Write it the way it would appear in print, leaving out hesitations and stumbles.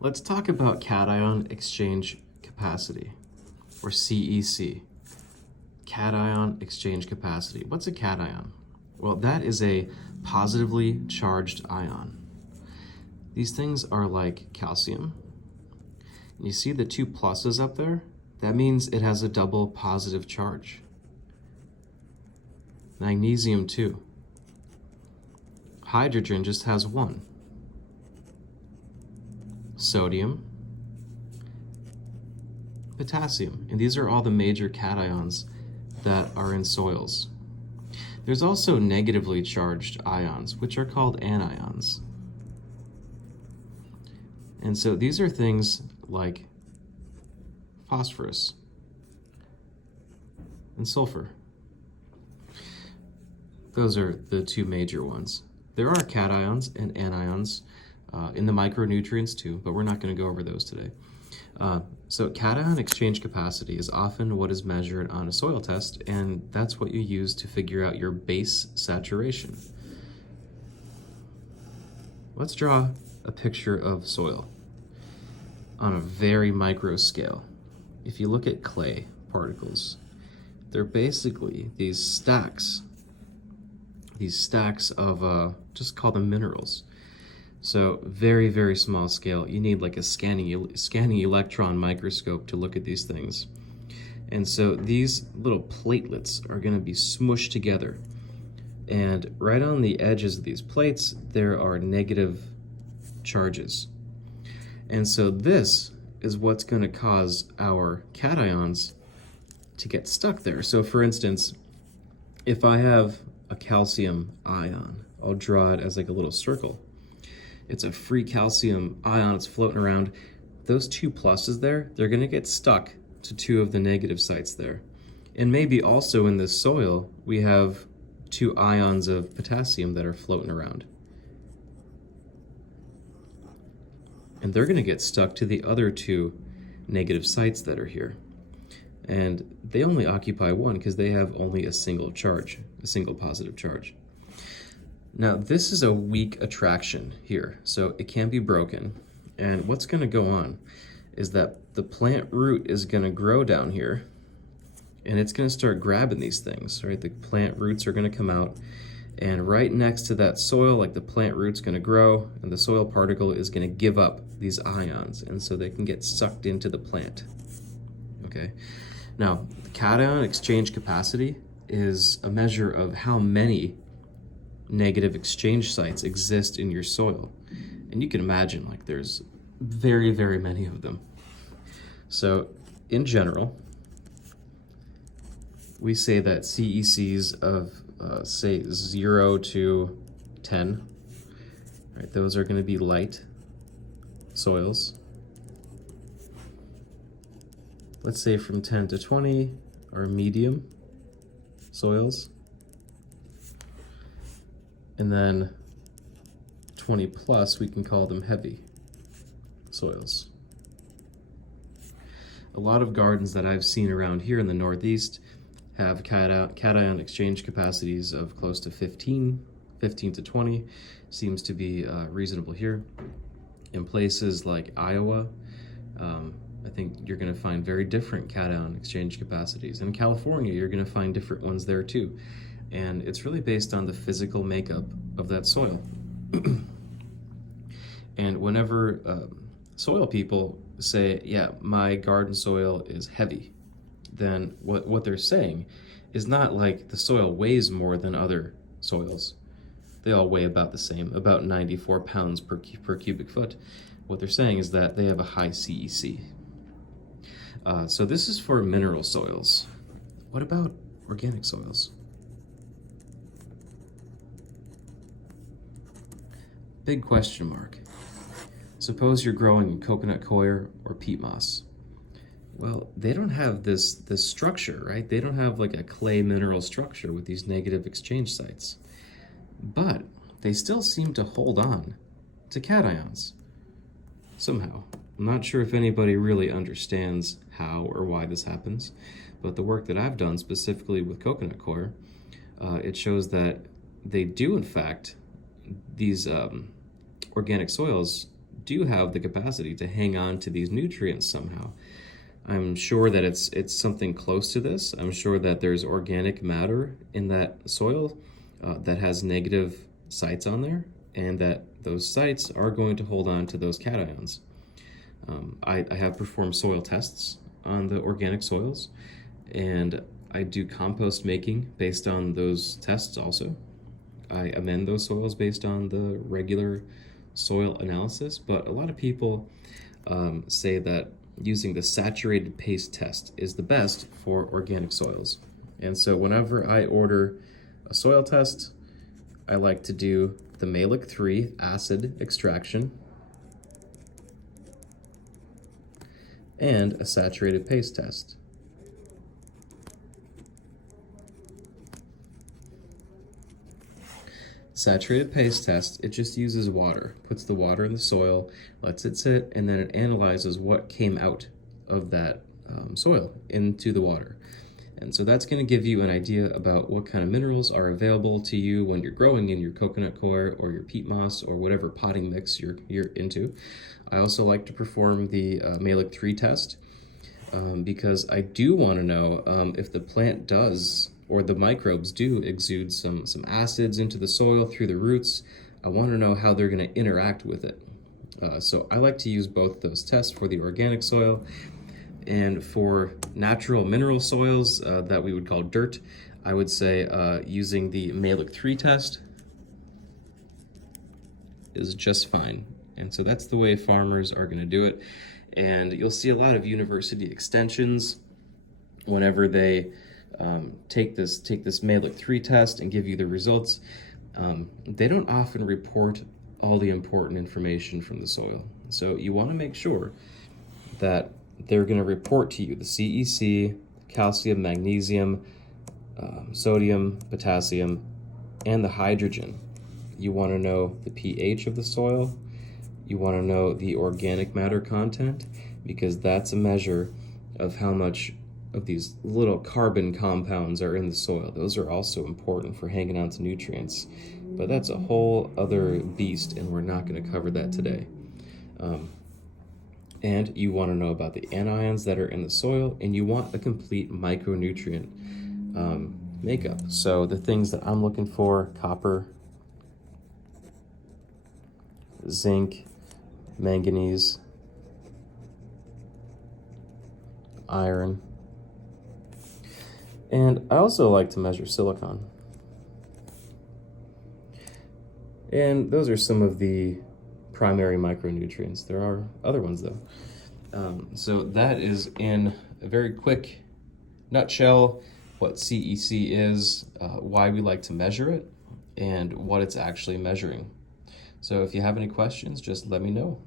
Let's talk about cation exchange capacity, or CEC. Cation exchange capacity. What's a cation? Well, that is a positively charged ion. These things are like calcium. And you see the two pluses up there? That means it has a double positive charge. Magnesium too. Hydrogen just has one. Sodium, potassium, and these are all the major cations that are in soils. There's also negatively charged ions, which are called anions. And so these are things like phosphorus and sulfur. Those are the two major ones. There are cations and anions in the micronutrients too, but we're not going to go over those today. So cation exchange capacity is often what is measured on a soil test, and that's what you use to figure out your base saturation. Let's draw a picture of soil on a very micro scale. If you look at clay particles, they're basically these stacks of, just call them minerals. So very, very small scale. You need like a scanning electron microscope to look at these things. And so these little platelets are going to be smushed together. And right on the edges of these plates, there are negative charges. And so this is what's going to cause our cations to get stuck there. So for instance, if I have a calcium ion, I'll draw it as like a little circle. It's a free calcium ion, it's floating around. Those two pluses there, they're gonna get stuck to two of the negative sites there. And maybe also in this soil, we have two ions of potassium that are floating around. And they're gonna get stuck to the other two negative sites that are here. And they only occupy one because they have only a single charge, a single positive charge. Now, this is a weak attraction here, so it can be broken. And what's going to go on is that the plant root is going to grow down here, and it's going to start grabbing these things, right? The plant roots are going to come out, and right next to that soil, like the plant root's going to grow, and the soil particle is going to give up these ions, and so they can get sucked into the plant, okay? Now, the cation exchange capacity is a measure of how many negative exchange sites exist in your soil. And you can imagine, like, there's very, very many of them. So in general, we say that CECs of say 0 to 10, right? Those are going to be light soils. Let's say from 10 to 20 are medium soils. And then 20 plus, we can call them heavy soils. A lot of gardens that I've seen around here in the Northeast have cation exchange capacities of close to 15 to 20. Seems to be reasonable here. In places like Iowa, I think you're going to find very different cation exchange capacities. In California, you're going to find different ones there too. And it's really based on the physical makeup of that soil. And whenever soil people say, yeah, my garden soil is heavy, then what they're saying is not like the soil weighs more than other soils. They all weigh about the same, about 94 pounds per cubic foot. What they're saying is that they have a high CEC. So this is for mineral soils. What about organic soils? Big question mark. Suppose you're growing coconut coir or peat moss. Well, they don't have this structure, right? They don't have like a clay mineral structure with these negative exchange sites. But they still seem to hold on to cations somehow. I'm not sure if anybody really understands how or why this happens, but the work that I've done specifically with coconut coir, it shows that they do, in fact, these organic soils do have the capacity to hang on to these nutrients somehow. I'm sure that it's something close to this. I'm sure that there's organic matter in that soil that has negative sites on there, and that those sites are going to hold on to those cations. I have performed soil tests on the organic soils, and I do compost making based on those tests also. I amend those soils based on the regular soil analysis, but a lot of people say that using the saturated paste test is the best for organic soils. And so whenever I order a soil test, I like to do the malic 3 acid extraction and a saturated paste test. Saturated paste test, it just uses water, puts the water in the soil, lets it sit, and then it analyzes what came out of that soil into the water. And so that's going to give you an idea about what kind of minerals are available to you when you're growing in your coconut coir or your peat moss or whatever potting mix you're into. I also like to perform the malic 3 test because I do want to know if the plant does, or the microbes do, exude some acids into the soil through the roots. I want to know how they're going to interact with it. So I like to use both those tests for the organic soil, and for natural mineral soils that we would call dirt, I would say using the malic 3 test is just fine. And so that's the way farmers are going to do it. And you'll see a lot of university extensions whenever they take this malic 3 test and give you the results. They don't often report all the important information from the soil. So you want to make sure that they're going to report to you the CEC, calcium, magnesium, sodium, potassium, and the hydrogen. You want to know the pH of the soil. You want to know the organic matter content, because that's a measure of how much of these little carbon compounds are in the soil. Those are also important for hanging on to nutrients, but that's a whole other beast, and we're not going to cover that today. And you want to know about the anions that are in the soil, and you want a complete micronutrient makeup. So the things that I'm looking for: copper, zinc, manganese, iron, and I also like to measure silicon. And those are some of the primary micronutrients. There are other ones though. So that is, in a very quick nutshell, what CEC is, why we like to measure it, and what it's actually measuring. So if you have any questions, just let me know.